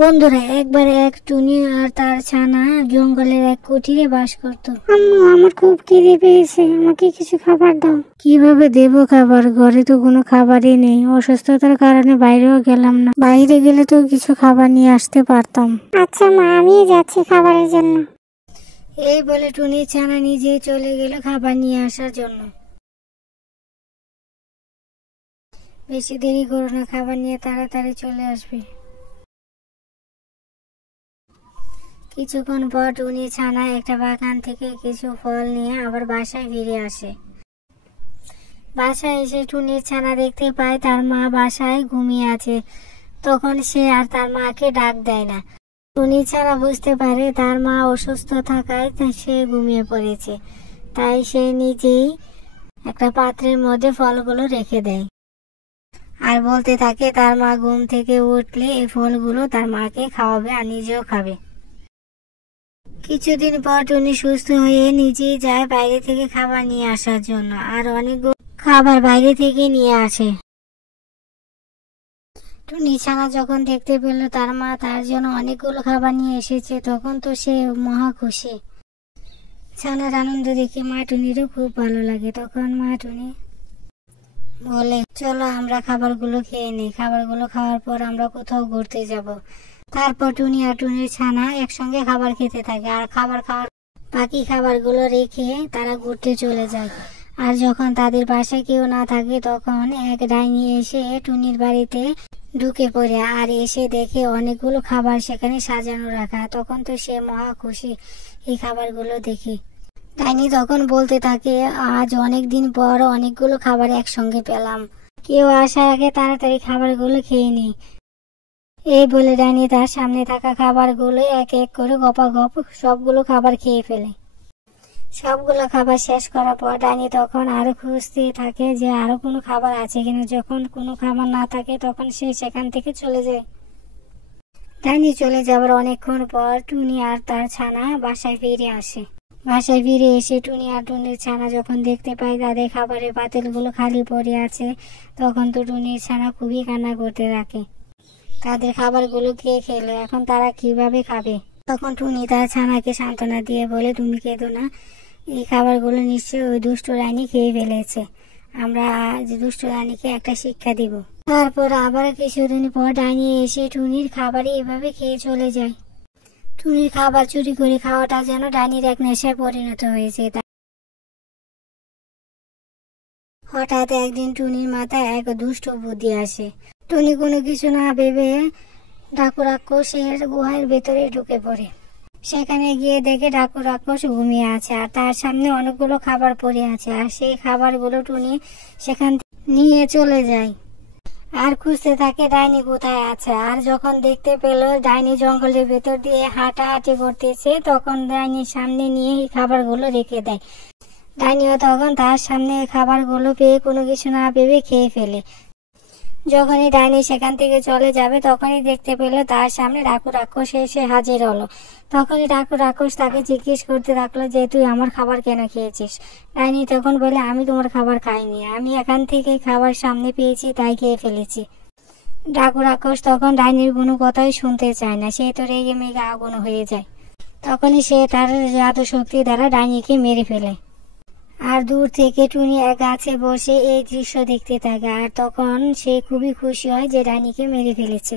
বন্ধুরা, একবার এক টুনি আর তার ছানা জঙ্গলের এক কুঠিরে বাস করত। আম্মু, আমার খুব খিদে পেয়েছে, আমাকে কিছু খাবার দাও। কিভাবে দেবো খাবার? ঘরে তো কোনো খাবারই নেই। অসুস্থতার কারণে বাইরেও গেলাম না। বাইরে গেলে তো কিছু খাবার নিয়ে আসতে পারতাম। আচ্ছা মা, আমি যাচ্ছি খাবারের জন্য। এই বলে টুনির ছানা নিজেই চলে গেল খাবার নিয়ে আসার জন্য। বেশি দেরি করো না, খাবার নিয়ে তাড়াতাড়ি চলে আসবে। কিছুক্ষণ পর টুনি ছানা একটা বাগান থেকে কিছু ফল নিয়ে আবার বাসায় ফিরে আসে। বাসায় এসে টুনির ছানা দেখতে পায় তার মা বাসায় ঘুমিয়ে আছে। তখন সে আর তার মাকে ডাক দেয় না। টুনি ছানা বুঝতে পারে তার মা অসুস্থ থাকায় সে ঘুমিয়ে পড়েছে। তাই সে নিজেই একটা পাত্রের মধ্যে ফলগুলো রেখে দেয় আর বলতে থাকে তার মা ঘুম থেকে উঠলে এই ফলগুলো তার মাকে খাওয়াবে আর নিজেও খাবে। কিছুদিন পর টুনি সুস্থ হয়ে নিজেই যায় বাইরে থেকে খাবার নিয়ে আসার জন্য, আর অনেকগুলো খাবার বাইরে থেকে নিয়ে আসে। টুনি ছানা যখন দেখতে পেল তার মা তার জন্য অনেকগুলো খাবার নিয়ে এসেছে, তখন তো সে মহা খুশি। ছানার আনন্দ দেখে মা টুনিরও খুব ভালো লাগে। তখন মা টুনি বলে, চলো আমরা খাবারগুলো খেয়ে নিই। খাবারগুলো খাওয়ার পর আমরা কোথাও ঘুরতে যাব। তারপর টুনি আর টুনির ছানা একসঙ্গে খাবার খেতে থাকে, আর খাবার খাওয়ার বাকি খাবারগুলো রেখে তারা ঘুরতে চলে যায়। আর যখন তাদের বাসায় কেউ না থাকে তখন এক ডাইনি এসে টুনির বাড়িতে ঢুকে পড়ে আর এসে দেখে অনেকগুলো খাবার সেখানে সাজানো রাখা। তখন তো সে মহা খুশি এই খাবারগুলো দেখে। ডাইনি তখন বলতে থাকে, আজ অনেক দিন পর অনেকগুলো খাবার একসঙ্গে পেলাম। কেউ আসার আগে তাড়াতাড়ি খাবারগুলো খেয়ে নি। এই বলে ডাইনি তার সামনে থাকা খাবারগুলো এক এক করে গপাগপ সবগুলো খাবার খেয়ে ফেলে। সবগুলো খাবার শেষ করার পর ডাইনি তখন আরো খুঁজতে থাকে যে আরো কোনো খাবার আছে কিনা। যখন কোনো খাবার না থাকে তখন সে সেখান থেকে চলে যায়। ডাইনি চলে যাবার অনেকক্ষণ পর টুনি আর তার ছানা বাসায় ফিরে আসে। বাসায় ফিরে এসে টুনি আর টুনির ছানা যখন দেখতে পায় তাদের খাবারের পাতিলগুলো খালি পড়ে আছে, তখন তো টুনির ছানা খুবই কান্না করতে থাকে। তাদের খাবারগুলো কে খেলো, এখন তারা কিভাবে খাবে? তখন টুনি তার ছানাকে সান্ত্বনা দিয়ে বলে, তুমি কেঁদো না, এই খাবারগুলো নিশ্চয়ই ওই দুষ্ট রানী খেয়ে ফেলেছে। আমরা আজ দুষ্ট রানীকে একটা শিক্ষা দিব। তারপর আবার কিছুদিন পর ডাইনি এসে টুনির খাবারই এভাবে খেয়ে চলে যায়। টুনির খাবার চুরি করে খাওয়াটা যেন ডাইনির এক নেশায় পরিণত হয়েছে। হঠাৎ একদিন টুনির মাথায় এক দুষ্ট বুদ্ধি আসে। টুনি কোনো কিছু না ভেবে ডাকু রাক্ষসের গুহার ভেতরে ঢুকে পড়ে। সেখানে গিয়ে দেখে ডাকু রাক্ষস ঘুমিয়ে আছে আর তার সামনে অনেকগুলো খাবার পড়ে আছে, আর সেই খাবারগুলো টুনি সেখান নিয়ে চলে যায় আর খুঁজতে থাকে ডাইনি কোথায় আছে। আর যখন দেখতে পেল ডাইনি জঙ্গলের ভেতর দিয়ে হাঁটাহাঁটি করতেছে, তখন ডাইনির সামনে নিয়ে এই খাবারগুলো রেখে দেয়। ডাইনিও তখন তার সামনে খাবারগুলো পেয়ে কোনো কিছু না ভেবে খেয়ে ফেলে। যখনই ডাইনি সেখান থেকে চলে যাবে তখনই দেখতে পেল তার সামনে ডাকু রাক্ষস এসে হাজির হলো। তখনই ডাকু রাক্ষস তাকে জিজ্ঞেস করতে থাকলো যে তুই আমার খাবার কেন খেয়েছিস? ডাইনি তখন বলে, আমি তোমার খাবার খাইনি, আমি এখান থেকে খাবার সামনে পেয়েছি তাই খেয়ে ফেলেছি। ডাকু রাক্ষস তখন ডাইনির কোনো কথাই শুনতে চায় না, সে তো রেগে মেগে আগুন হয়ে যায়। তখনই সে তার জাদু শক্তি দ্বারা ডাইনিকে মেরে ফেলে। আর দূর থেকে টুনি এক গাছে বসে এই দৃশ্য দেখতে থাকে, আর তখন সে খুবই খুশি হয় যে ডাইনিকে মেরে ফেলেছে।